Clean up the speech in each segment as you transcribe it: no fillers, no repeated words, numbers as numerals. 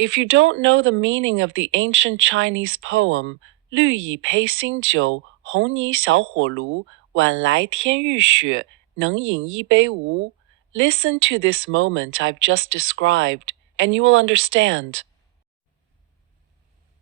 If you don't know the meaning of the ancient Chinese poem, 绿蚁配新酒，红泥小火炉，晚来天欲雪，能饮一杯无? Listen to this moment I've just described, and you will understand.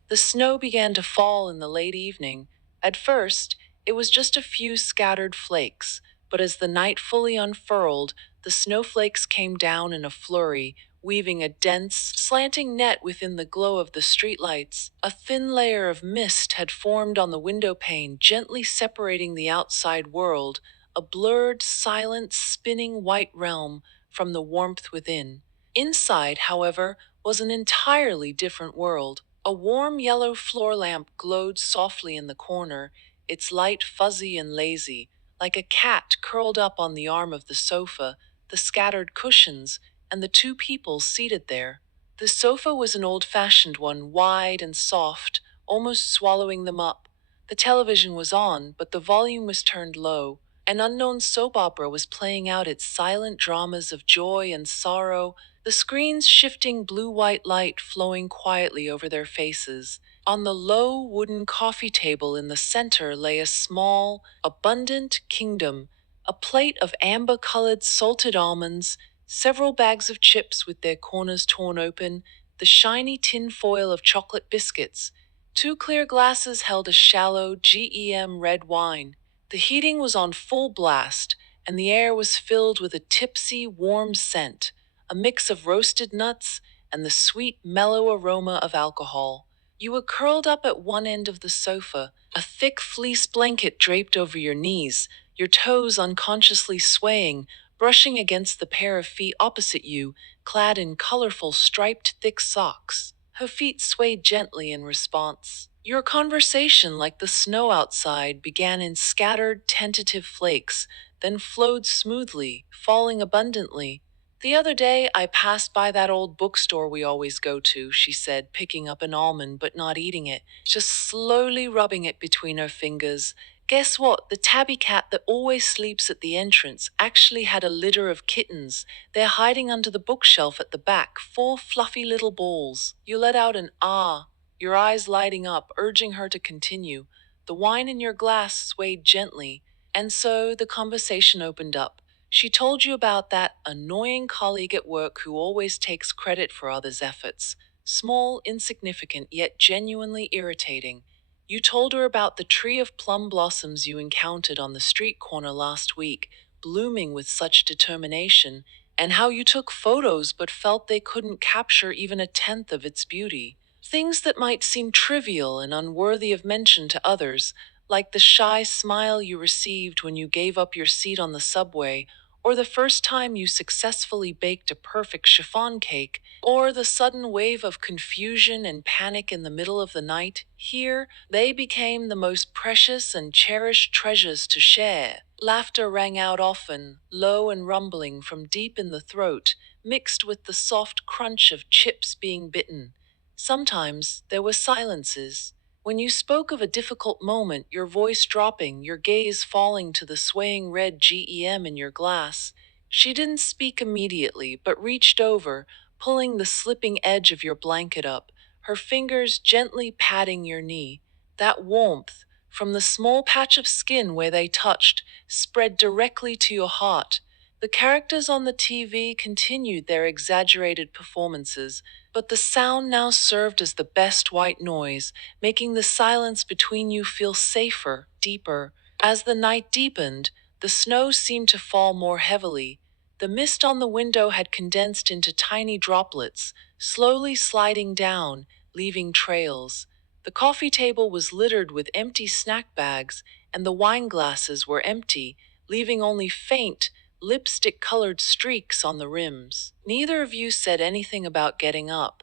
The snow began to fall in the late evening. At first, it was just a few scattered flakes, but as the night fully unfurled, the snowflakes came down in a flurry, weaving a dense, slanting net within the glow of the streetlights. A thin layer of mist had formed on the window pane, gently separating the outside world, a blurred, silent, spinning white realm, from the warmth within. Inside, however, was an entirely different world. A warm yellow floor lamp glowed softly in the corner, its light fuzzy and lazy, like a cat curled up on the arm of the sofa, the scattered cushions, and the two people seated there. The sofa was an old-fashioned one, wide and soft, almost swallowing them up. The television was on, but the volume was turned low. An unknown soap opera was playing out its silent dramas of joy and sorrow, the screen's shifting blue-white light flowing quietly over their faces. On the low wooden coffee table in the center lay a small, abundant kingdom, a plate of amber-colored salted almonds, several bags of chips with their corners torn open, the shiny tin foil of chocolate biscuits. Two clear glasses held a shallow gem red wine. The heating was on full blast, and the air was filled with a tipsy, warm scent, a mix of roasted nuts and the sweet, mellow aroma of alcohol. You were curled up at one end of the sofa, a thick fleece blanket draped over your knees, your toes unconsciously swaying, brushing against the pair of feet opposite you, clad in colorful striped thick socks. Her feet swayed gently in response. Your conversation, like the snow outside, began in scattered, tentative flakes, then flowed smoothly, falling abundantly. The other day, I passed by that old bookstore we always go to, she said, picking up an almond but not eating it, just slowly rubbing it between her fingers. Guess what? The tabby cat that always sleeps at the entrance actually had a litter of kittens. They're hiding under the bookshelf at the back, 4 fluffy little balls. You let out an ah, your eyes lighting up, urging her to continue. The wine in your glass swayed gently, and so the conversation opened up. She told you about that annoying colleague at work who always takes credit for others' efforts. Small, insignificant, yet genuinely irritating. You told her about the tree of plum blossoms you encountered on the street corner last week, blooming with such determination, and how you took photos but felt they couldn't capture even a tenth of its beauty. Things that might seem trivial and unworthy of mention to others, like the shy smile you received when you gave up your seat on the subway, or the first time you successfully baked a perfect chiffon cake, or the sudden wave of confusion and panic in the middle of the night. Here, they became the most precious and cherished treasures to share. Laughter rang out often, low and rumbling from deep in the throat, mixed with the soft crunch of chips being bitten. Sometimes there were silences. When you spoke of a difficult moment, your voice dropping, your gaze falling to the swaying red gem in your glass, she didn't speak immediately, but reached over, pulling the slipping edge of your blanket up, her fingers gently patting your knee. That warmth, from the small patch of skin where they touched, spread directly to your heart. The characters on the TV continued their exaggerated performances, but the sound now served as the best white noise, making the silence between you feel safer, deeper. As the night deepened, the snow seemed to fall more heavily. The mist on the window had condensed into tiny droplets, slowly sliding down, leaving trails. The coffee table was littered with empty snack bags, and the wine glasses were empty, leaving only faint, lipstick-colored streaks on the rims. Neither of you said anything about getting up.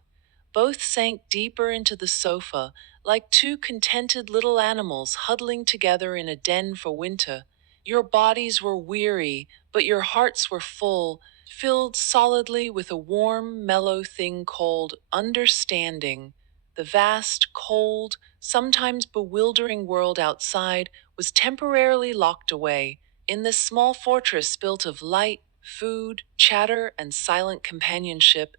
Both sank deeper into the sofa, like two contented little animals huddling together in a den for winter. Your bodies were weary, but your hearts were full, filled solidly with a warm, mellow thing called understanding. The vast, cold, sometimes bewildering world outside was temporarily locked away. In this small fortress built of light, food, chatter, and silent companionship,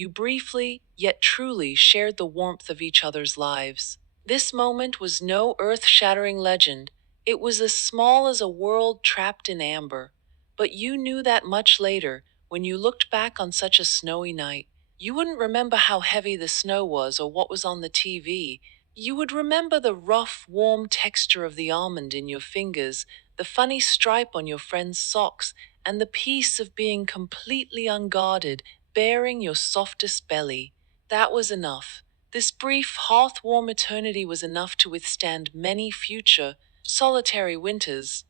You briefly, yet truly, shared the warmth of each other's lives. This moment was no earth-shattering legend. It was as small as a world trapped in amber. But you knew that much later, when you looked back on such a snowy night. You wouldn't remember how heavy the snow was or what was on the TV. You would remember the rough, warm texture of the almond in your fingers, the funny stripe on your friend's socks, and the peace of being completely unguarded, baring your softest belly. That was enough. This brief, hearth-warm eternity was enough to withstand many future, solitary winters.